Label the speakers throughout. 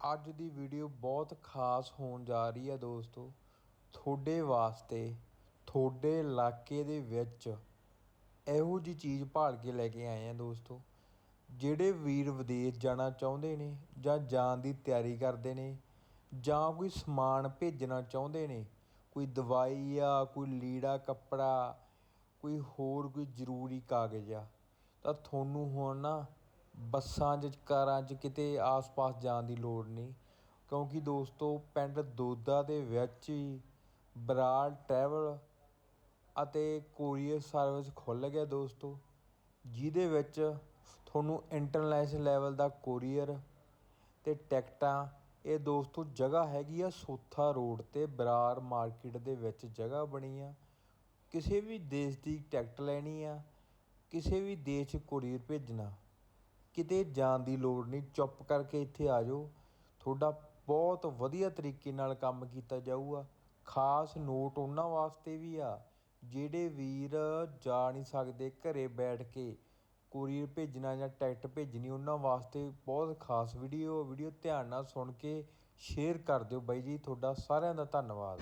Speaker 1: ਅੱਜ ਦੀ ਵੀਡੀਓ ਬਹੁਤ ਖਾਸ ਹੋਣ ਜਾ ਰਹੀ ਹੈ ਦੋਸਤੋ। ਤੁਹਾਡੇ ਵਾਸਤੇ, ਤੁਹਾਡੇ ਇਲਾਕੇ ਦੇ ਵਿੱਚ ਇਹੋ ਜੀ ਚੀਜ਼ ਭਾਲ ਕੇ ਲੈ ਕੇ ਆਏ ਆ ਦੋਸਤੋ, ਜਿਹੜੇ ਵੀਰ ਵਿਦੇਸ਼ ਜਾਣਾ ਚਾਹੁੰਦੇ ਨੇ ਜਾਂ ਜਾਣ ਦੀ ਤਿਆਰੀ ਕਰਦੇ ਨੇ ਜਾਂ ਕੋਈ ਸਮਾਨ ਭੇਜਣਾ ਚਾਹੁੰਦੇ ਨੇ, ਕੋਈ ਦਵਾਈ ਆ, ਕੋਈ ਲੀੜਾ ਕੱਪੜਾ, ਕੋਈ ਹੋਰ ਕੋਈ ਜ਼ਰੂਰੀ ਕਾਗਜ਼ ਆ, ਤਾਂ ਤੁਹਾਨੂੰ ਹੁਣ ਨਾ ਬੱਸਾਂ 'ਚ, ਕਾਰਾਂ 'ਚ ਕਿਤੇ ਆਸ-ਪਾਸ ਜਾਣ ਦੀ ਲੋੜ ਨਹੀਂ। ਕਿਉਂਕਿ ਦੋਸਤੋ, ਪਿੰਡ ਦੋਦਾ ਦੇ ਵਿੱਚ ਹੀ ਬਰਾੜ ਟਰੈਵਲ ਅਤੇ ਕੋਰੀਅਰ ਸਰਵਿਸ ਖੁੱਲ੍ਹ ਗਿਆ ਦੋਸਤੋ, ਜਿਹਦੇ ਵਿੱਚ ਤੁਹਾਨੂੰ ਇੰਟਰਨੈਸ਼ਨਲ ਲੈਵਲ ਦਾ ਕੋਰੀਅਰ ਅਤੇ ਟਿਕਟਾਂ, ਇਹ ਦੋਸਤੋ ਜਗ੍ਹਾ ਹੈਗੀ ਆ ਸੋਥਾ ਰੋਡ ਤੇ, ਬਰਾੜ ਮਾਰਕੀਟ ਦੇ ਵਿੱਚ ਜਗ੍ਹਾ ਬਣੀ ਆ। ਕਿਸੇ ਵੀ ਦੇਸ਼ ਦੀ ਟਿਕਟ ਲੈਣੀ ਆ, ਕਿਸੇ ਵੀ ਦੇਸ਼ 'ਚ ਕੋਰੀਅਰ ਭੇਜਣਾ। ਕਿਤੇ ਜਾਣ ਦੀ ਲੋੜ ਨਹੀਂ, ਚੁੱਪ ਕਰਕੇ ਇੱਥੇ ਆ ਜਾਓ। ਤੁਹਾਡਾ ਬਹੁਤ ਵਧੀਆ ਤਰੀਕੇ ਨਾਲ ਕੰਮ ਕੀਤਾ ਜਾਊਗਾ। ਖਾਸ ਨੋਟ ਉਹਨਾਂ ਵਾਸਤੇ ਵੀ ਆ, ਜਿਹੜੇ ਵੀਰ ਜਾ ਨਹੀਂ ਸਕਦੇ ਘਰੇ ਬੈਠ ਕੇ ਕੋਰੀਅਰ ਭੇਜਣਾ ਜਾਂ ਟਿਕਟ ਭੇਜਣੀ, ਉਹਨਾਂ ਵਾਸਤੇ ਬਹੁਤ ਖਾਸ ਵੀਡੀਓ ਵੀਡੀਓ ਧਿਆਨ ਨਾਲ ਸੁਣ ਕੇ ਸ਼ੇਅਰ ਕਰ ਦਿਓ। ਬਾਈ ਜੀ, ਤੁਹਾਡਾ ਸਾਰਿਆਂ ਦਾ ਧੰਨਵਾਦ।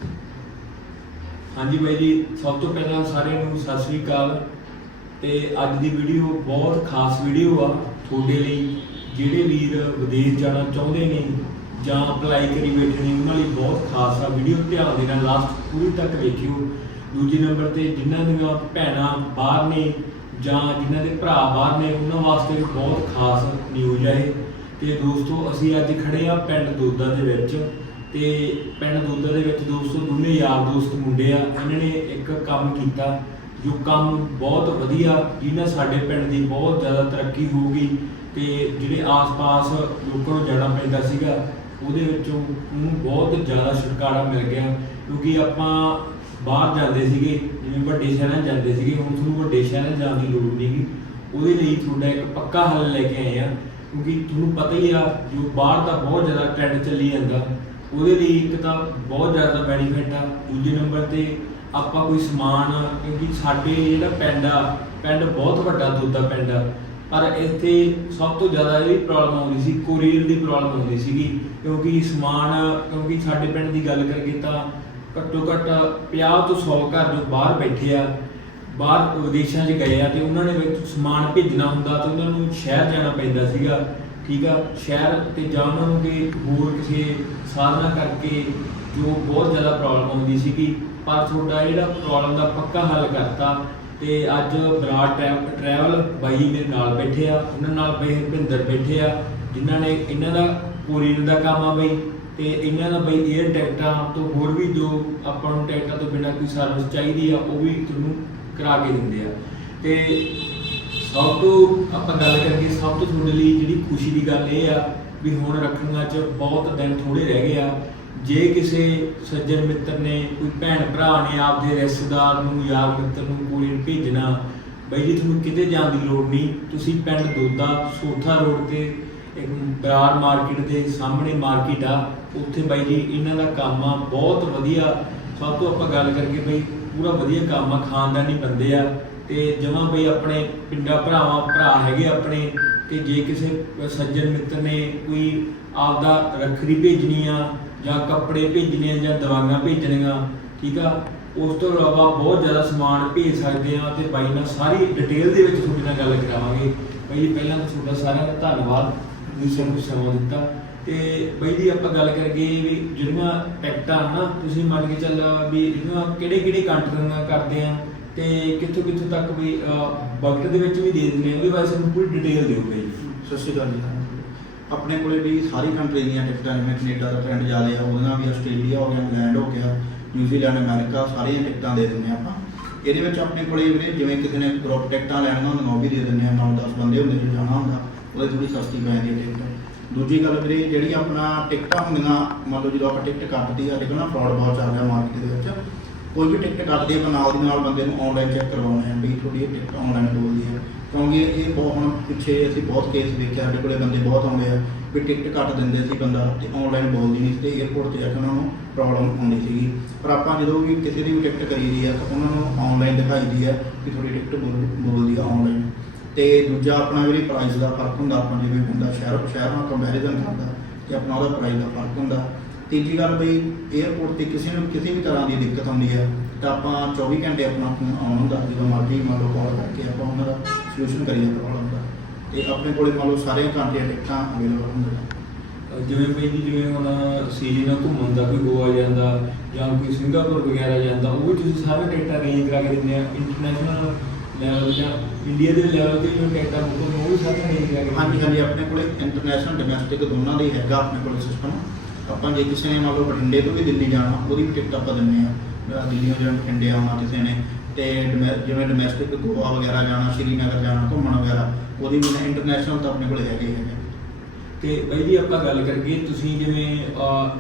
Speaker 2: ਹਾਂਜੀ ਬਾਈ ਜੀ, ਸਭ ਤੋਂ ਪਹਿਲਾਂ ਸਾਰਿਆਂ ਨੂੰ ਸਤਿ ਸ੍ਰੀ ਅਕਾਲ। ਤੇ ਅੱਜ ਦੀ ਵੀਡੀਓ ਬਹੁਤ ਖਾਸ ਵੀਡੀਓ ਆ। ਤੁਹਾਡੇ ਲਈ ਜਿਹੜੇ ਵੀਰ ਵਿਦੇਸ਼ ਜਾਣਾ ਚਾਹੁੰਦੇ ਨੇ ਜਾਂ ਅਪਲਾਈ ਕਰੀ ਬੈਠੇ ਨੇ, ਉਹਨਾਂ ਲਈ ਬਹੁਤ ਖਾਸ ਆ ਵੀਡੀਓ ਧਿਆਨ ਦੇ ਨਾਲ ਲਾਸਟ ਪੂਰੀ ਤੱਕ ਵੇਖਿਓ ਦੂਜੇ ਨੰਬਰ ਤੇ ਜਿਨ੍ਹਾਂ ਦੀਆਂ ਭੈਣਾਂ ਬਾਹਰ ਨੇ ਜਾਂ ਜਿਨ੍ਹਾਂ ਦੇ ਭਰਾ ਬਾਹਰ ਨੇ, ਉਹਨਾਂ ਵਾਸਤੇ ਵੀ ਬਹੁਤ ਖਾਸ ਨਿਊਜ਼ ਹੈ ਇਹ। ਤੇ ਦੋਸਤੋ, ਅਸੀਂ ਅੱਜ ਖੜੇ ਆ ਪਿੰਡ ਦੋਦਾ ਦੇ ਵਿੱਚ। ਤੇ ਪਿੰਡ ਦੋਦਾ ਦੇ ਵਿੱਚ ਦੋਸਤੋ, ਦੋਨੇ ਯਾਰ ਦੋਸਤ ਮੁੰਡੇ ਆ। ਇਹਨਾਂ ਨੇ ਇੱਕ ਕੰਮ ਕੀਤਾ। ਜੋ ਕੰਮ ਬਹੁਤ ਵਧੀਆ ਜਿਹਨਾਂ ਸਾਡੇ ਪਿੰਡ ਦੀ ਬਹੁਤ ਜ਼ਿਆਦਾ ਤਰੱਕੀ ਹੋਊਗੀ ਤੇ ਜਿਹੜੇ ਆਸ-ਪਾਸ ਲੋਕਾਂ ਨੂੰ ਜਾਣਾ ਪੈਂਦਾ ਸੀਗਾ, ਉਹਦੇ ਵਿੱਚੋਂ ਉਹਨੂੰ ਬਹੁਤ ਜ਼ਿਆਦਾ ਛੁਟਕਾਰਾ ਮਿਲ ਗਿਆ। ਕਿਉਂਕਿ ਆਪਾਂ ਬਾਹਰ ਜਾਂਦੇ ਸੀਗੇ, ਜਿਵੇਂ ਵੱਡੇ ਸ਼ਹਿਰਾਂ 'ਚ ਜਾਂਦੇ ਸੀਗੇ, ਹੁਣ ਤੁਹਾਨੂੰ ਵੱਡੇ ਸ਼ਹਿਰਾਂ 'ਚ ਜਾਣ ਦੀ ਲੋੜ ਨਹੀਂਗੀ ਉਹਦੇ ਲਈ ਤੁਹਾਡਾ ਇੱਕ ਪੱਕਾ ਹੱਲ ਲੈ ਕੇ ਆਏ ਆ ਕਿਉਂਕਿ ਤੁਹਾਨੂੰ ਪਤਾ ਹੀ ਆ, ਜੋ ਬਾਹਰ ਦਾ ਬਹੁਤ ਜ਼ਿਆਦਾ ਟ੍ਰੈਂਡ ਚੱਲੀ ਜਾਂਦਾ, ਉਹਦੇ ਲਈ ਇੱਕ ਤਾਂ ਬਹੁਤ ਜ਼ਿਆਦਾ ਬੈਨੀਫਿਟ ਆ। ਦੂਜੇ ਨੰਬਰ ਤੇ ਆਪਾਂ ਕੋਈ ਸਮਾਨ, ਕਿਉਂਕਿ ਸਾਡੇ ਜਿਹੜਾ ਪਿੰਡ ਆ, ਪਿੰਡ ਬਹੁਤ ਵੱਡਾ ਦੁੱਧਾ ਪਿੰਡ ਆ। ਪਰ ਇੱਥੇ ਸਭ ਤੋਂ ਜ਼ਿਆਦਾ ਇਹ ਪ੍ਰੋਬਲਮ ਆਉਂਦੀ ਸੀ, ਕੋਰੀਅਰ ਦੀ ਪ੍ਰੋਬਲਮ ਆਉਂਦੀ ਸੀਗੀ। ਕਿਉਂਕਿ ਸਮਾਨ, ਕਿਉਂਕਿ ਸਾਡੇ ਪਿੰਡ ਦੀ ਗੱਲ ਕਰੀਏ ਤਾਂ ਘੱਟੋ ਘੱਟ 50 ਤੋਂ 100 ਘਰ ਜੋ ਬਾਹਰ ਬੈਠੇ ਆ, ਬਾਹਰ ਵਿਦੇਸ਼ਾਂ 'ਚ ਗਏ ਆ, ਤੇ ਉਹਨਾਂ ਨੇ ਸਮਾਨ ਭੇਜਣਾ ਹੁੰਦਾ, ਤਾਂ ਉਹਨਾਂ ਨੂੰ ਸ਼ਹਿਰ ਜਾਣਾ ਪੈਂਦਾ ਸੀਗਾ। ਠੀਕ ਆ, ਸ਼ਹਿਰ ਤੇ ਜਾਂ ਉਹਨਾਂ ਨੂੰ ਕਿ ਹੋਰ ਕਿਸੇ ਸਾਧਨਾ ਕਰਕੇ ਜੋ ਬਹੁਤ ਜ਼ਿਆਦਾ ਪ੍ਰੋਬਲਮ ਆਉਂਦੀ ਸੀਗੀ, ਪਰ ਤੁਹਾਡਾ ਜਿਹੜਾ ਪ੍ਰੋਬਲਮ ਦਾ ਪੱਕਾ ਹੱਲ ਕਰਤਾ ਤੇ ਅੱਜ ਬਰਾੜ ਟਰੈਵਲ ਬਾਈ ਮੇਰੇ ਨਾਲ ਬੈਠੇ ਆ, ਉਹਨਾਂ ਨਾਲ ਬਈ ਹਰਪਿੰਦਰ ਬੈਠੇ ਆ, ਜਿਨ੍ਹਾਂ ਨੇ ਇਹਨਾਂ ਦਾ ਕੋਰੀਅਰ ਦਾ ਕੰਮ ਆ ਬਈ, ਤੇ ਇਹਨਾਂ ਦਾ ਬਈ 에ਅਰ ਟਿਕਟਾਂ ਤੋਂ ਹੋਰ ਵੀ ਜੋ ਆਪਾਂ ਨੂੰ ਟਿਕਟਾਂ ਤੋਂ ਬਿਨਾਂ ਕੋਈ ਸਰਵਿਸ ਚਾਹੀਦੀ ਆ, ਉਹ ਵੀ ਤੁਹਾਨੂੰ ਕਰਾ ਕੇ ਦਿੰਦੇ ਆ। ਤੇ ਸਭ ਤੋਂ ਆਪਾਂ ਗੱਲ ਕਰੀਏ, ਸਭ ਤੋਂ ਤੁਹਾਡੇ ਲਈ ਜਿਹੜੀ ਖੁਸ਼ੀ ਦੀ ਗੱਲ ਇਹ ਆ ਵੀ ਹੁਣ ਰੱਖੜੀਆਂ 'ਚ ਬਹੁਤ ਦਿਨ ਥੋੜੇ ਰਹਿ ਗਏ ਆ। ਜੇ ਕਿਸੇ ਸੱਜਣ ਮਿੱਤਰ ਨੇ, ਕੋਈ ਭੈਣ ਭਰਾ ਨੇ ਆਪਦੇ ਰਿਸ਼ਤੇਦਾਰ ਨੂੰ ਯਾਰ ਮਿੱਤਰ ਨੂੰ ਕੋਈ ਭੇਜਣਾ, ਬਈ ਜੀ ਤੁਹਾਨੂੰ ਕਿਤੇ ਜਾਣ ਦੀ ਲੋੜ ਨਹੀਂ, ਤੁਸੀਂ ਪਿੰਡ ਦੋਦਾ ਸੋਥਾ ਰੋਡ ਤੇ ਇੱਕ ਬਰਾੜ ਮਾਰਕੀਟ ਦੇ ਸਾਹਮਣੇ ਮਾਰਕੀਟ ਆ, ਉੱਥੇ ਬਾਈ ਜੀ ਇਹਨਾਂ ਦਾ ਕੰਮ ਆ, ਬਹੁਤ ਵਧੀਆ। ਸਭ ਤੋਂ ਆਪਾਂ ਗੱਲ ਕਰਕੇ ਬਈ, ਪੂਰਾ ਵਧੀਆ ਕੰਮ ਆ, ਖਾਨਦਾਨੀ ਬੰਦੇ ਆ। ਤੇ ਜਮਾਂ ਬਈ ਆਪਣੇ ਪਿੰਡਾਂ ਭਰਾਵਾਂ, ਭਰਾ ਹੈਗੇ ਆਪਣੇ, ਤੇ ਜੇ ਕਿਸੇ ਸੱਜਣ ਮਿੱਤਰ ਨੇ ਕੋਈ ਆਪਦਾ ਰੱਖੜੀ ਭੇਜਣੀ ਆ, ਜਾਂ ਕੱਪੜੇ ਭੇਜਣੇ ਆ, ਜਾਂ ਦਵਾਈਆਂ ਭੇਜਣੀਆਂ, ਠੀਕ ਆ, ਉਸ ਤੋਂ ਇਲਾਵਾ ਬਹੁਤ ਜ਼ਿਆਦਾ ਸਮਾਨ ਭੇਜ ਸਕਦੇ ਆ, ਤੇ ਬਾਈ ਨਾਲ ਸਾਰੀ ਡਿਟੇਲ ਦੇ ਵਿੱਚ ਤੁਹਾਡੇ ਨਾਲ ਗੱਲ ਕਰਾਵਾਂਗੇ। ਬਾਈ ਜੀ, ਪਹਿਲਾਂ ਤਾਂ ਤੁਹਾਡਾ ਸਾਰਿਆਂ ਦਾ ਧੰਨਵਾਦ, ਤੁਸੀਂ ਸਾਨੂੰ ਸਮਾਂ ਦਿੱਤਾ। ਤੇ ਬਈ ਜੀ, ਆਪਾਂ ਗੱਲ ਕਰੀਏ ਵੀ ਜਿਹੜੀਆਂ ਟਿਕਟਾਂ ਨਾ, ਤੁਸੀਂ ਮੰਨ ਕੇ ਚੱਲ ਵੀ ਜਿਹੜੀਆਂ ਕਿਹੜੇ ਕਿਹੜੇ ਕੰਟਰੀਆਂ ਕਰਦੇ ਆ ਤੇ ਕਿੱਥੋਂ ਕਿੱਥੋਂ ਤੱਕ ਵੀ ਵਕਤ ਦੇ ਵਿੱਚ ਵੀ ਦੇ ਦਿੰਦੇ ਆ ਉਹਦੇ ਬਾਰੇ ਸਾਨੂੰ ਪੂਰੀ ਡਿਟੇਲ ਦਿਓ ਬਾਈ ਜੀ।
Speaker 3: ਸਤਿ ਸ਼੍ਰੀ ਅਕਾਲ ਜੀ। ਆਪਣੇ ਕੋਲੇ ਵੀ ਸਾਰੀ ਕੰਟਰੀ ਦੀਆਂ ਟਿਕਟਾਂ ਜਿਵੇਂ ਕੈਨੇਡਾ ਦਾ ਟ੍ਰੈਂਡ ਜ਼ਿਆਦਾ ਆ ਉਹਦੀਆਂ ਵੀ ਆਸਟ੍ਰੇਲੀਆ ਹੋ ਗਿਆ, ਇੰਗਲੈਂਡ ਹੋ ਗਿਆ ਨਿਊਜ਼ੀਲੈਂਡ ਅਮਰੀਕਾ, ਸਾਰੀਆਂ ਟਿਕਟਾਂ ਦੇ ਦਿੰਦੇ ਆਪਾਂ। ਇਹਦੇ ਵਿੱਚ ਆਪਣੇ ਕੋਲੇ ਵੀਰੇ, ਜਿਵੇਂ ਕਿਸੇ ਨੇ ਗਰੁੱਪ ਟਿਕਟਾਂ ਲੈਣੀਆਂ ਉਹਨਾਂ ਨੂੰ ਉਹ ਵੀ ਦੇ ਦਿੰਦੇ ਆ 9-10 ਬੰਦੇ ਹੁੰਦੇ ਜੇ ਜਾਣਾ ਹੁੰਦਾ, ਉਹਦੇ ਥੋੜੀ ਸਸਤੀ ਪੈ ਜਾਂਦੀ ਹੈ ਟਿਕਟ ਦੂਜੀ ਗੱਲ ਵੀਰੇ ਜਿਹੜੀ ਆਪਣਾ ਟਿਕਟਾਂ ਹੁੰਦੀਆਂ, ਮੰਨ ਲਓ ਜਦੋਂ ਆਪਾਂ ਟਿਕਟ ਕੱਟਦੀ ਆ ਦੇਖੋ ਨਾ ਫਰਾਡ ਬਹੁਤ ਚੱਲ ਰਿਹਾ ਮਾਰਕੀਟ ਦੇ ਵਿੱਚ। ਕੋਈ ਵੀ ਟਿਕਟ ਕੱਟਦੀ ਆ ਆਪਾਂ ਨਾਲ ਦੀ ਨਾਲ ਬੰਦੇ ਨੂੰ ਆਨਲਾਈਨ ਚੈੱਕ ਕਰਵਾਉਣਾ ਹੈ ਵੀ ਤੁਹਾਡੀ ਇਹ ਟਿਕਟ ਆਨਲਾਈਨ ਬੋਲਦੀ ਹੈ। ਕਿਉਂਕਿ ਇਹ ਬਹੁਤ ਹੁਣ ਪਿੱਛੇ ਅਸੀਂ ਬਹੁਤ ਕੇਸ ਦੇਖਿਆ, ਸਾਡੇ ਕੋਲੇ ਬੰਦੇ ਬਹੁਤ ਆਉਂਦੇ ਆ ਵੀ ਟਿਕਟ ਕੱਟ ਦਿੰਦੇ ਸੀ ਬੰਦਾ ਤੇ ਆਨਲਾਈਨ ਬੋਲਦੀ ਨਹੀਂ ਸੀ ਤੇ 에어ਪੋਰਟ ਤੇ ਜਾ ਕੇ ਉਹਨਾਂ ਨੂੰ ਪ੍ਰੋਬਲਮ ਆਉਂਦੀ ਸੀਗੀ। ਪਰ ਆਪਾਂ ਜਦੋਂ ਵੀ ਕਿਸੇ ਦੀ ਵੀ ਟਿਕਟ ਕਰੀਦੀ ਆ, ਤਾਂ ਉਹਨਾਂ ਨੂੰ ਆਨਲਾਈਨ ਦਿਖਾਈਦੀ ਆ ਕਿ ਤੁਹਾਡੀ ਟਿਕਟ ਬੋਲ- ਬੋਲਦੀ ਆ ਆਨਲਾਈਨ ਤੇ ਦੂਜਾ ਆਪਣਾ ਜਿਹੜੀ ਪ੍ਰਾਈਸ ਦਾ ਫ਼ਰਕ ਹੁੰਦਾ, ਆਪਾਂ ਜਿਵੇਂ ਬੰਦਾ ਸ਼ਹਿਰ ਸ਼ਹਿਰ ਨਾਲ ਕੰਪੈਰੀਜ਼ਨ ਕਰਦਾ, ਤੇ ਆਪਣਾ ਉਹਦਾ ਪ੍ਰਾਈਸ ਦਾ ਫ਼ਰਕ ਹੁੰਦਾ। ਤੀਜੀ ਗੱਲ ਬਈ 에어ਪੋਰਟ ਤੇ ਕਿਸੇ ਨੂੰ ਕਿਸੇ ਵੀ ਤਰ੍ਹਾਂ ਦੀ ਦਿੱਕਤ ਆਉਂਦੀ ਹੈ ਤਾਂ ਆਪਾਂ 24 ਘੰਟੇ ਆਪਣਾ ਫੋਨ ਆਨ ਹੁੰਦਾ ਜਦੋਂ ਮਰਜ਼ੀ ਮੰਨ ਲਓ ਕਾਲ ਕਰਕੇ ਆਪਾਂ ਉਹਨਾਂ ਦਾ ਸੋਲੂਸ਼ਨ ਕਰੀਏ ਪ੍ਰੋਬਲਮ ਦਾ ਤੇ ਆਪਣੇ ਕੋਲੇ ਮੰਨ ਲਓ ਸਾਰੀਆਂ ਕੰਟਰੀਆਂ ਟਿਕਟਾਂ ਅਵੇਲੇਬਲ ਹੁੰਦੀਆਂ।
Speaker 2: ਜਿਵੇਂ ਜੀ ਜਿਵੇਂ ਹੁਣ ਸੀਜ਼ਨ ਘੁੰਮਣ ਦਾ ਕੋਈ ਗੋਆ ਜਾਂਦਾ ਜਾਂ ਕੋਈ ਸਿੰਗਾਪੁਰ ਵਗੈਰਾ ਜਾਂਦਾ ਉਹ ਵੀ ਤੁਸੀਂ ਸਾਰੇ ਟਿਕਟਾਂ ਅਰੇਂਜ ਕਰਾ ਕੇ ਦਿੰਦੇ ਆ ਇੰਟਰਨੈਸ਼ਨਲ ਲੈਵਲ ਜਾਂ ਇੰਡੀਆ ਦੇ ਲੈਵਲ ਤੇ ਜੋ ਟਿਕਟਾਂ ਬੁੱਕ ਹੋਣ ਉਹ ਵੀ ਸਾਰੇ ਅਰੇਂਜ ਕਰਾ ਕੇ
Speaker 3: ਹਾਂਜੀ ਹਾਂਜੀ ਆਪਣੇ ਕੋਲੇ ਇੰਟਰਨੈਸ਼ਨਲ ਡੋਮੈਸਟਿਕ ਦੋਨਾਂ ਦਾ ਹੀ ਹੈਗਾ ਆਪਣੇ ਕੋਲੇ ਸਿਸਟਮ ਆਪਾਂ ਜੇ ਕਿਸੇ ਨੇ ਮੰਨ ਲਓ ਬਠਿੰਡੇ ਤੋਂ ਵੀ ਦਿੱਲੀ ਜਾਣਾ ਉਹਦੀ ਵੀ ਟਿਕਟ ਆਪਾਂ ਦਿੰਦੇ ਆ ਦਿੱਲੀੋਂ ਜਿਹੜਾ ਬਠਿੰਡੇ ਆਉਣਾ ਕਿਸੇ ਨੇ ਤੇ ਜਿਵੇਂ ਡੋਮੈਸਟਿਕ ਗੋਆ ਵਗੈਰਾ ਜਾਣਾ ਸ਼੍ਰੀਨਗਰ ਜਾਣਾ ਘੁੰਮਣ ਵਗੈਰਾ ਉਹਦੀ ਵੀ ਇੰਟਰਨੈਸ਼ਨਲ ਤਾਂ ਆਪਣੇ ਕੋਲੇ ਹੈਗੇ ਹੀ ਹੈਗੇ।
Speaker 2: ਤੇ ਬਾਈ ਜੀ ਆਪਾਂ ਗੱਲ ਕਰੀਏ ਤੁਸੀਂ ਜਿਵੇਂ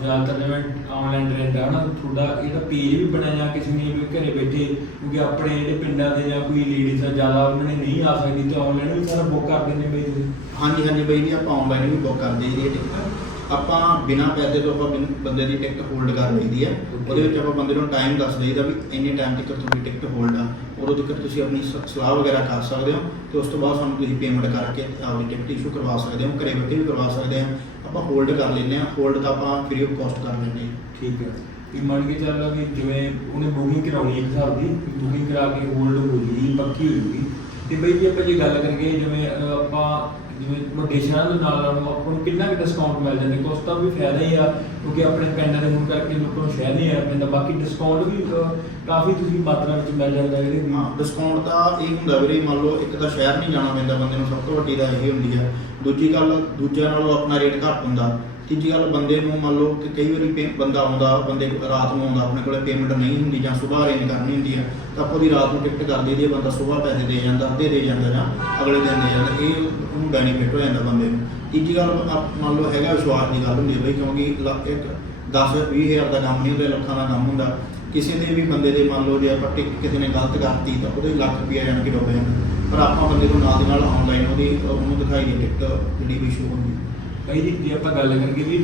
Speaker 2: ਜ਼ਿਆਦਾਤਰ ਜਿਵੇਂ ਆਨਲਾਈਨ ਟ੍ਰੈਂਡ ਆ ਨਾ ਤੁਹਾਡਾ ਇਹਦਾ ਪੇਜ ਵੀ ਬਣਿਆ ਜਾਂ ਕਿਸੇ ਨੇ ਵੀ ਘਰੇ ਬੈਠੇ ਕਿਉਂਕਿ ਆਪਣੇ ਜਿਹੜੇ ਪਿੰਡਾਂ ਦੇ ਜਾਂ ਕੋਈ ਲੇਡੀਜ਼ ਆ ਜ਼ਿਆਦਾ ਉਹਨਾਂ ਨੇ ਨਹੀਂ ਆ ਸਕਦੀ ਤੇ ਆਨਲਾਈਨ ਵੀ ਸਾਰਾ ਬੁੱਕ ਕਰ ਦਿੰਦੇ ਬਾਈ ਤੁਸੀਂ।
Speaker 3: ਹਾਂਜੀ ਹਾਂਜੀ ਬਈ ਜੀ ਆਪਾਂ ਆਨਲਾਈਨ ਵੀ ਬੁੱਕ ਕਰਦੇ ਜੀ ਇਹ ਟਿਕਟ ਆਪਾਂ ਬਿਨਾਂ ਪੈਸੇ ਤੋਂ ਆਪਾਂ ਬਿਨ- ਬੰਦੇ ਦੀ ਟਿਕਟ ਹੋਲਡ ਕਰ ਲਈਦੀ
Speaker 2: Okay.
Speaker 3: ਉਹਦੇ ਵਿੱਚ ਆਪਾਂ ਬੰਦੇ ਨੂੰ ਟਾਈਮ ਦੱਸ ਦਈਦਾ ਵੀ ਇੰਨੇ ਟਾਈਮ ਤੱਕ ਤੁਹਾਡੀ ਟਿਕਟ ਹੋਲਡ ਆ। ਉਦੋਂ ਤੱਕ ਤੁਸੀਂ ਆਪਣੀ ਸ- ਸਲਾਹ ਵਗੈਰਾ ਕਰ ਸਕਦੇ ਹੋ ਤੇ ਉਸ ਤੋਂ ਬਾਅਦ ਸਾਨੂੰ ਤੁਸੀਂ ਪੇਮੈਂਟ ਕਰਕੇ ਆਪਣੀ ਟਿਕਟ ਇਸ਼ੂ ਕਰਵਾ ਸਕਦੇ ਹੋ ਘਰੇ ਬੈਠੇ ਵੀ ਕਰਵਾ ਸਕਦੇ ਆ ਆਪਾਂ ਹੋਲਡ ਕਰ ਲੈਂਦੇ ਆ ਹੋਲਡ ਤਾਂ ਆਪਾਂ ਫ੍ਰੀ ਆਫ ਕਾਸਟ ਕਰ ਲੈਂਦੇ ਹਾਂ।
Speaker 2: ਠੀਕ ਹੈ। ਵੀ ਮੰਨ ਕੇ ਚੱਲ ਵੀ ਜਿਵੇਂ ਉਹਨੇ ਬੁਕਿੰਗ ਕਰਾਉਣੀ ਇੱਕ ਹਿਸਾਬ ਦੀ ਬੁਕਿੰਗ ਕਰਾ ਕੇ ਹੋਲਡ ਹੋ ਗਈ ਪੱਕੀ ਹੋ ਗਈ। ਤੇ ਬਈ ਜੇ ਆਪਾਂ ਜੇ ਗੱਲ ਕਰੀਏ ਜਿਵੇਂ ਅਹ, ਆਪਾਂ ਜਿਵੇਂ ਵੱਡੇ ਸ਼ਹਿਰਾਂ ਦੇ ਨਾਲ ਨਾਲ ਆਪਾਂ ਨੂੰ ਕਿੰਨਾ ਕੁ ਡਿਸਕਾਊਂਟ ਮਿਲ ਜਾਂਦਾ ਕੁਛ ਤਾਂ ਵੀ ਫਾਇਦਾ ਹੀ ਆ ਕਿਉਂਕਿ ਆਪਣੇ ਪਿੰਡਾਂ ਦੇ ਹੋਣ ਕਰਕੇ ਲੋਕਾਂ ਨੂੰ ਸ਼ਹਿਰ ਨਹੀਂ ਆ ਪੈਂਦਾ ਬਾਕੀ ਡਿਸਕਾਊਂਟ ਵੀ ਅਹ, ਕਾਫੀ ਤੁਸੀਂ ਮਾਤਰਾ ਵਿੱਚ ਮਿਲ ਜਾਂਦਾ ਇਹਦੇ
Speaker 3: ਹਾਂ ਡਿਸਕਾਊਂਟ ਤਾਂ ਇਹ ਹੁੰਦਾ ਵੀਰੇ ਮੰਨ ਲਓ ਇੱਕ ਤਾਂ ਸ਼ਹਿਰ ਨਹੀਂ ਜਾਣਾ ਪੈਂਦਾ ਬੰਦੇ ਨੂੰ ਸਭ ਤੋਂ ਵੱਡੀ ਤਾਂ ਇਹ ਹੁੰਦੀ ਹੈ ਦੂਜੀ ਗੱਲ ਦੂਜਿਆਂ ਨਾਲੋਂ ਆਪਣਾ ਰੇਟ ਘੱਟ ਹੁੰਦਾ। ਤੀਜੀ ਗੱਲ ਬੰਦੇ ਨੂੰ ਮੰਨ ਲਓ ਕਿ ਕਈ ਵਾਰੀ ਪੇ- ਬੰਦਾ ਆਉਂਦਾ, ਬੰਦੇ ਕੋਲ ਰਾਤ ਨੂੰ ਆਉਂਦਾ, ਆਪਣੇ ਕੋਲੇ ਪੇਮੈਂਟ ਨਹੀਂ ਹੁੰਦੀ ਜਾਂ ਸਵੇਰ ਅਰੇਂਜ ਕਰਨੀ ਹੁੰਦੀ ਹੈ, ਤਾਂ ਆਪਾਂ ਉਹਦੀ ਰਾਤ ਨੂੰ ਟਿਕਟ ਕਰ ਦਈਦੀ ਹੈ, ਬੰਦਾ ਸਵੇਰ ਪੈਸੇ ਦੇ ਜਾਂਦਾ, ਅੱਧੇ ਦੇ ਜਾਂਦਾ ਜਾਂ ਅਗਲੇ ਦਿਨ ਦੇ ਜਾਂਦਾ, ਇਹ ਉਹਨੂੰ ਬੈਨੀਫਿਟ ਹੋ ਜਾਂਦਾ ਬੰਦੇ ਨੂੰ। ਤੀਜੀ ਗੱਲ ਆਪ- ਮੰਨ ਲਓ ਹੈਗਾ ਵਿਸ਼ਵਾਸ ਦੀ ਗੱਲ ਹੁੰਦੀ ਹੈ ਬਈ, ਕਿਉਂਕਿ ਲ- ਇੱਕ 10 20 ਹਜ਼ਾਰ ਦਾ ਕੰਮ ਨਹੀਂ ਹੁੰਦਾ, ਲੱਖਾਂ ਦਾ ਕੰਮ ਹੁੰਦਾ, ਕਿਸੇ ਦੇ ਵੀ ਬੰਦੇ ਦੇ ਮੰਨ ਲਓ ਜੇ ਆਪਾਂ ਟਿਕ ਕਿਸੇ ਨੇ ਗਲਤ ਕਰਤੀ, ਤਾਂ ਉਹਦੇ ਲੱਖ ਰੁਪਇਆ ਜਾਣ ਕੇ ਡੁੱਬ ਜਾਂਦਾ। ਪਰ ਆਪਾਂ ਬੰਦੇ ਨੂੰ ਨਾਲ ਦੀ ਨਾਲ ਆਨਲਾਈਨ ਉਹਦੀ ਉਹਨੂੰ ਦਿਖਾਈ ਦੀ ਟਿਕਟ ਜਿਹੜੀ ਵੀ ਸ਼ੋ ਹੁੰਦੀ ਹੈ।
Speaker 2: ਭਾਈ ਜੀ ਜੇ ਆਪਾਂ ਗੱਲ ਕਰੀਏ ਵੀ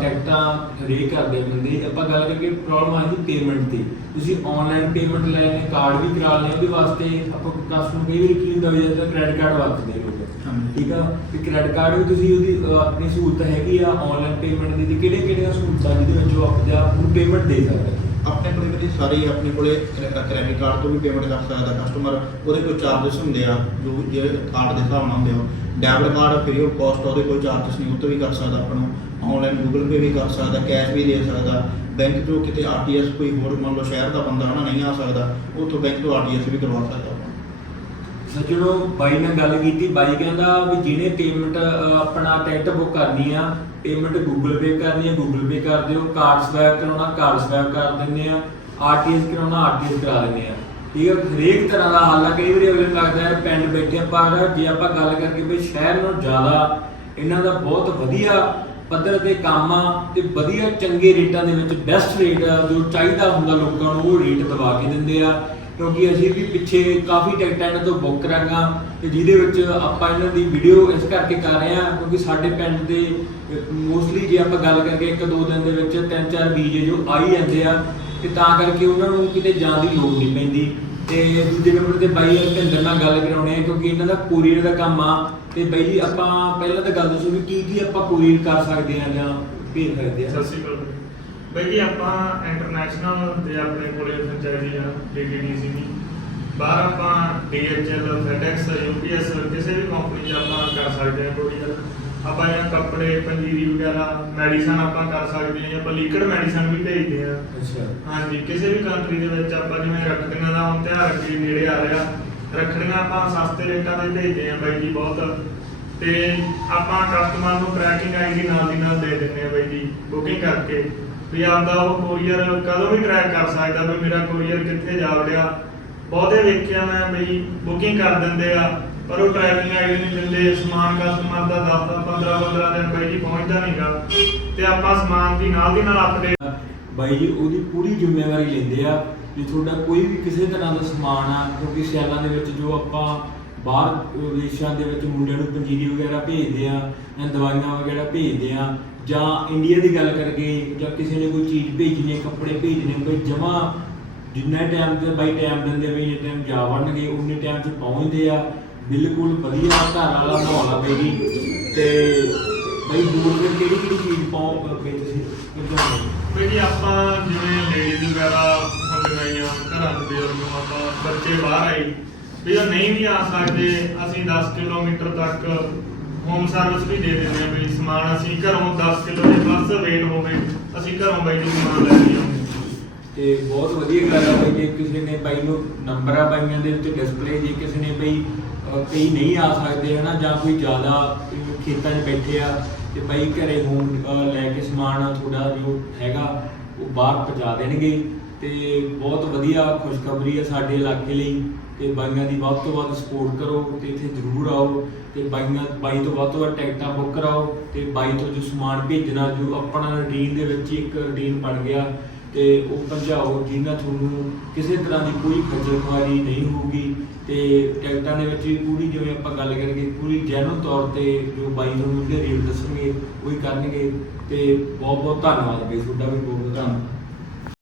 Speaker 2: ਟਿਕਟਾਂ ਹਰੇਕ ਕਰਦੇ ਬੰਦੇ ਆਪਾਂ ਗੱਲ ਕਰੀਏ ਪ੍ਰੋਬਲਮ ਆ ਜਾਂਦੀ ਪੇਮੈਂਟ ਦੀ। ਤੁਸੀਂ ਆਨਲਾਈਨ ਪੇਮੈਂਟ ਲੈਣੇ ਕਾਰਡ ਵੀ ਕਰਾ ਲੈਣੇ ਉਹਦੇ ਵਾਸਤੇ ਆਪਾਂ ਕਸਟਮਰ ਕਈ ਵਾਰੀ ਕੀ ਹੁੰਦਾ ਜਦੋਂ ਕ੍ਰੈਡਿਟ ਕਾਰਡ ਵਰਤਦੇ ਲੋਕ। ਠੀਕ ਆ? ਵੀ ਕ੍ਰੈਡਿਟ ਕਾਰਡ ਵੀ ਤੁਸੀਂ ਉਹਦੀ ਆਪਣੀ ਸਹੂਲਤ ਹੈਗੀ ਆ ਆਨਲਾਈਨ ਪੇਮੈਂਟ ਦੀ ਤੇ ਕਿਹੜੇ ਕਿਹੜੀਆਂ ਸਹੂਲਤਾਂ ਜਿਹਦੇ ਵਿੱਚ ਉਹ ਆਪਦਾ ਨੂੰ ਪੇਮੈਂਟ ਦੇ ਸਕਦਾ
Speaker 3: ਆਪਣੇ ਕੋਲੇ ਵੀ ਸਾਰੇ ਆਪਣੇ ਕੋਲੇ ਕ੍ਰੈਡਿਟ ਕਾਰਡ ਤੋਂ ਵੀ ਪੇਮੈਂਟ ਕਰ ਸਕਦਾ ਕਸਟਮਰ ਉਹਦੇ ਕੋਈ ਚਾਰजेस ਹੁੰਦੇ ਆ, ਜੋ ਜੇ ਕਾਰਡ ਦੇ ਹਿਸਾਬ ਨਾਲ ਹੁੰਦੇ ਆ debit card free of cost ਉਹਦੇ ਕੋਈ ਚਾਰजेस ਨਹੀਂ, ਉਹ ਤੋਂ ਵੀ ਕਰ ਸਕਦਾ ਆਪਾਂ ਨੂੰ ਆਨਲਾਈਨ ਗੂਗਲ ਪੇ ਵੀ ਕਰ ਸਕਦਾ ਕੈਸ਼ ਵੀ ਦੇ ਸਕਦਾ ਬੈਂਕ ਤੋਂ ਕਿਤੇ ਆਰਟੀਐਸ ਕੋਈ ਹੋਰ ਮੰਨ ਲਓ ਸ਼ਹਿਰ ਦਾ ਬੰਦਾ ਹਨਾ, ਨਹੀਂ ਆ ਸਕਦਾ, ਉਹ ਤੋਂ ਬੈਂਕ ਤੋਂ ਆਰਟੀਐਸ ਵੀ ਕਰਵਾ ਸਕਦਾ।
Speaker 2: ਸੱਜਣੋ ਬਾਈ ਨਾਲ ਗੱਲ ਕੀਤੀ, ਬਾਈ ਕਹਿੰਦਾ ਵੀ ਜਿਹਨੇ ਪੇਮੈਂਟ ਆਪਣਾ ਟਿਕਟ ਬੁੱਕ ਕਰਨੀ ਆ ਪੇਮੈਂਟ ਗੂਗਲ ਪੇ ਕਰਨੀ ਆ ਗੂਗਲ ਪੇ ਕਰ ਦਿਓ ਕਾਰਡ ਸਵੈਪ ਕਰਾਉਣਾ ਕਾਰਡ ਸਵੈਪ ਕਰ ਦਿੰਦੇ ਆ ਆਰਟੀਐਸ ਕਰਾਉਣਾ ਆਰਟੀਐਸ ਕਰਾ ਦਿੰਦੇ ਆ। ਠੀਕ ਹੈ ਹਰੇਕ ਤਰ੍ਹਾਂ ਦਾ ਹੱਲ ਆ, ਕਈ ਵਾਰੀ ਅਗਲੇ ਲੱਗਦਾ ਹੈ ਪਿੰਡ ਬੈਠੇ ਪਰ ਜੇ ਆਪਾਂ ਗੱਲ ਕਰਕੇ ਵੀ ਸ਼ਹਿਰ ਨੂੰ ਜ਼ਿਆਦਾ ਇਹਨਾਂ ਦਾ ਬਹੁਤ ਵਧੀਆ ਪੱਧਰ ਤੇ ਕੰਮ ਆ ਤੇ ਵਧੀਆ ਚੰਗੇ ਰੇਟਾਂ ਦੇ ਵਿੱਚ ਬੈਸਟ ਰੇਟ ਜੋ ਚਾਹੀਦਾ ਹੁੰਦਾ ਲੋਕਾਂ ਨੂੰ, ਉਹ ਰੇਟ ਦਵਾ ਕੇ ਦਿੰਦੇ ਆ। ਕਿਉਂਕਿ ਅਸੀਂ ਵੀ ਪਿੱਛੇ ਕਾਫੀ ਟਿਕਟਾਂ ਇਹਨਾਂ ਤੋਂ ਬੁੱਕ ਕਰਾਂਗਾ ਤੇ ਜਿਹਦੇ ਵਿੱਚ ਆਪਾਂ ਇਹਨਾਂ ਦੀ ਵੀਡੀਓ ਇਸ ਕਰਕੇ ਕਰ ਰਹੇ ਹਾਂ ਕਿਉਂਕਿ ਸਾਡੇ ਪਿੰਡ ਦੇ ਮੋਸਟਲੀ ਜੇ ਆਪਾਂ ਗੱਲ ਕਰੀਏ ਇੱਕ ਦੋ ਦਿਨ ਦੇ ਵਿੱਚ ਤਿੰਨ ਚਾਰ ਵੀਜ਼ੇ ਜੋ ਆ ਹੀ ਜਾਂਦੇ ਆ, ਤੇ ਤਾਂ ਕਰਕੇ ਉਹਨਾਂ ਨੂੰ ਕਿਤੇ ਜਾਣ ਦੀ ਲੋੜ ਨਹੀਂ ਪੈਂਦੀ। ਤੇ ਦੂਜੇ ਨੰਬਰ ਤੇ ਬਾਈ ਭਿੰਦਰ ਨਾਲ ਗੱਲ ਕਰਾਉਣੇ ਹੈ ਕਿਉਂਕਿ ਇਹਨਾਂ ਦਾ ਕੋਰੀਅਰ ਦਾ ਕੰਮ ਆ। ਤੇ ਬਾਈ ਜੀ ਆਪਾਂ ਪਹਿਲਾਂ ਤਾਂ ਗੱਲ ਦੱਸੋ ਵੀ ਕੀ ਕੀ ਆਪਾਂ ਕੋਰੀਅਰ ਕਰ ਸਕਦੇ ਆ ਜਾਂ ਭੇਜ ਸਕਦੇ ਆ
Speaker 4: ਸਤਿ ਸ਼੍ਰੀ ਅਕਾਲ। ਬਈ ਜੀ ਆਪਾਂ ਇੰਟਰਨੈਸ਼ਨਲ ਦੇ ਆਪਣੇ ਕੋਲੇ ਫਰੈਂਚਾਈਜ਼ੀ ਆ ਡੀਡੀਡੀਸੀ ਦੀ। ਬਾਹਰ ਆਪਾਂ DHL FedEx UPS ਕਿਸੇ ਵੀ ਕੰਪਨੀ 'ਚ ਆਪਾਂ ਕਰ ਸਕਦੇ ਹਾਂ ਕੋਰੀਅਰ ਆਪਾਂ ਜਾਂ ਕੱਪੜੇ ਪੰਜੀਰੀ ਵਗੈਰਾ ਮੈਡੀਸਨ ਆਪਾਂ ਕਰ ਸਕਦੇ ਹਾਂ ਜਾਂ ਆਪਾਂ ਲਿਕਵਿਡ ਮੈਡੀਸਨ ਵੀ ਭੇਜਦੇ ਆ।
Speaker 2: ਅੱਛਾ।
Speaker 4: ਹਾਂਜੀ ਕਿਸੇ ਵੀ ਕੰਟਰੀ ਦੇ ਵਿੱਚ ਆਪਾਂ ਜਿਵੇਂ ਰੱਖੜੀਆਂ ਦਾ ਹੁਣ ਤਿਉਹਾਰ ਅੱਗੇ ਨੇੜੇ ਆ ਰਿਹਾ ਰੱਖੜੀਆਂ ਆਪਾਂ ਸਸਤੇ ਰੇਟਾਂ ਤੇ ਭੇਜਦੇ ਆ ਬਾਈ ਜੀ ਬਹੁਤ। ਤੇ ਆਪਾਂ ਕਸਟਮਰ ਨੂੰ ਟਰੈਕਿੰਗ ਆਈਡੀ ਨਾਲ ਦੀ ਨਾਲ ਦੇ ਦਿੰਦੇ ਆ ਬਾਈ ਜੀ ਬੁਕਿੰਗ ਕਰਕੇ। ਵੀ ਆਪਦਾ ਉਹ ਕੋਰੀਅਰ ਕਦੋਂ ਵੀ ਟਰੈਕ ਕਰ ਸਕਦਾ ਵੀ ਮੇਰਾ ਕੋਰੀਅਰ ਕਿੱਥੇ ਜਾ ਵੜਿਆ। ਬਹੁਤੇ ਵੇਖਿਆ ਮੈਂ ਬਈ ਬੁਕਿੰਗ ਕਰ ਦਿੰਦੇ ਆ, ਪਰ ਉਹ ਟਰੈਕਿੰਗ ਆਈਡੀ ਨਹੀਂ ਦਿੰਦੇ, ਸਮਾਨ ਕਸਟਮਰ ਦਾ 10 15 15 ਦਿਨ ਬਾਈ ਜੀ ਪਹੁੰਚਦਾ ਨਹੀਂਗਾ ਤੇ ਆਪਾਂ ਸਮਾਨ ਦੀ ਨਾਲ ਦੀ ਨਾਲ ਅਪਡੇਟ
Speaker 2: ਬਾਈ ਜੀ, ਉਹਦੀ ਪੂਰੀ ਜ਼ਿੰਮੇਵਾਰੀ ਲੈਂਦੇ ਆ ਵੀ ਤੁਹਾਡਾ ਕੋਈ ਵੀ ਕਿਸੇ ਤਰ੍ਹਾਂ ਦਾ ਸਮਾਨ ਆ, ਕਿਉਂਕਿ ਸਿਆਲਾਂ ਦੇ ਵਿੱਚ ਜੋ ਆਪਾਂ ਬਾਹਰ ਵਿਦੇਸ਼ਾਂ ਦੇ ਵਿੱਚ ਮੁੰਡਿਆਂ ਨੂੰ ਪੰਜੀਰੀ ਵਗੈਰਾ ਭੇਜਦੇ ਆ, ਜਾਂ ਦਵਾਈਆਂ ਵਗੈਰਾ ਭੇਜਦੇ ਆ, ਜਾਂ ਇੰਡੀਆ ਦੀ ਗੱਲ ਕਰਕੇ ਜਾਂ ਕਿਸੇ ਨੇ ਕੋਈ ਚੀਜ਼ ਭੇਜਣੀ ਹੈ ਕੱਪੜੇ ਭੇਜਣੇ ਬਈ ਜਮਾ ਜਿੰਨਾ ਟਾਈਮ ਤੇ ਬਾਈ ਟਾਈਮ ਦਿੰਦੇ ਵੀ ਜੇ ਟਾਈਮ ਜਾ ਵੜਨਗੇ, ਉਨੇ ਟਾਈਮ 'ਤੇ ਪਹੁੰਚਦੇ ਆ। ਬਿਲਕੁਲ ਵਧੀਆ ਘਰ ਵਾਲਾ ਮਾਹੌਲ ਆ ਬਈ ਤੇ ਬਈ ਬੂਟ ਵਿੱਚ ਕਿਹੜੀ ਕਿਹੜੀ ਚੀਜ਼ ਪਾਓ ਬਈ ਤੁਸੀਂ? ਕਿਉਂ
Speaker 4: ਬਈ ਆਪਾਂ ਜਿਵੇਂ ਲੇਡੀਜ਼ ਵਗੈਰਾ ਹੁੰਦੀਆਂ ਘਰਾਂ ਦੇ ਬਜ਼ੁਰਗ ਆਪਾਂ ਬੱਚੇ ਬਾਹਰ ਆਏ ਵੀ ਉਹ ਨਹੀਂ ਵੀ ਆ ਸਕਦੇ, ਅਸੀਂ 10 ਕਿਲੋਮੀਟਰ ਤੱਕ ਹੋਮ ਸਰਵਿਸ ਵੀ ਦੇ ਦਿੰਦੇ ਆ ਵੀ ਸਮਾਨ ਅਸੀਂ ਘਰੋਂ 10 ਕਿਲੋ ਦੇ ਪਲੱਸ weight ਹੋਵੇ, ਅਸੀਂ ਘਰੋਂ ਬਾਈ ਜੀ ਸਮਾਨ ਲੈ ਕੇ ਆਉਂਦੇ
Speaker 2: ਤੇ ਬਹੁਤ ਵਧੀਆ ਗੱਲ ਆ ਬਈ, ਜੇ ਕਿਸੇ ਨੇ ਬਾਈ ਨੂੰ ਨੰਬਰ ਬਾਈਆਂ ਦੇ ਉੱਤੇ ਡਿਸਪਲੇ ਜੇ ਕਿਸੇ ਨੇ ਬਈ ਕਈ ਨਹੀਂ ਆ ਸਕਦੇ ਹਨਾ, ਜਾਂ ਕੋਈ ਜ਼ਿਆਦਾ ਖੇਤਾਂ 'ਚ ਬੈਠੇ ਆ, ਤੇ ਬਾਈ ਘਰੇ ਹੋਮ ਲੈ ਕੇ ਸਮਾਨ ਤੁਹਾਡਾ ਜੋ ਹੈਗਾ, ਉਹ ਬਾਹਰ ਪਹੁੰਚਾ ਦੇਣਗੇ। ਤੇ ਬਹੁਤ ਵਧੀਆ ਖੁਸ਼ਖਬਰੀ ਆ ਸਾਡੇ ਇਲਾਕੇ ਲਈ। ਤੇ ਬਾਈਆਂ ਦੀ ਵੱਧ ਤੋਂ ਵੱਧ ਸਪੋਰਟ ਕਰੋ ਤੇ ਇੱਥੇ ਜ਼ਰੂਰ ਆਓ ਤੇ ਬਾਈਆਂ, ਬਾਈ ਤੋਂ ਵੱਧ ਤੋਂ ਵੱਧ ਟਿਕਟਾਂ ਬੁੱਕ ਕਰਾਓ ਤੇ ਬਾਈ ਤੋਂ ਜੋ ਸਮਾਨ ਭੇਜਣਾ, ਜੋ ਆਪਣਾ ਰੂਟੀਨ ਦੇ ਵਿੱਚ ਹੀ ਇੱਕ ਰੂਟੀਨ ਬਣ ਗਿਆ ਤੇ ਉਹ ਪਹੁੰਚਾਓ ਜਿਹਨਾਂ ਤੁਹਾਨੂੰ ਕਿਸੇ ਤਰ੍ਹਾਂ ਦੀ ਕੋਈ ਖੱਜਲ ਖੁਆਰੀ ਨਹੀਂ ਹੋਊਗੀ ਤੇ ਟਿਕਟਾਂ ਦੇ ਵਿੱਚ ਵੀ ਪੂਰੀ ਜਿਵੇਂ ਆਪਾਂ ਗੱਲ ਕਰੀਏ, ਪੂਰੀ ਜੈਨੂਨ ਤੌਰ ਤੇ ਜੋ ਬਾਈ ਤੁਹਾਨੂੰ ਜਿਹੜੇ ਰੇਟ ਦੱਸਣਗੇ, ਉਹੀ ਕਰਨਗੇ ਤੇ ਬਹੁਤ ਬਹੁਤ ਧੰਨਵਾਦ ਬਈ ਤੁਹਾਡਾ ਵੀ ਬਹੁਤ ਬਹੁਤ ਧੰਨਵਾਦ।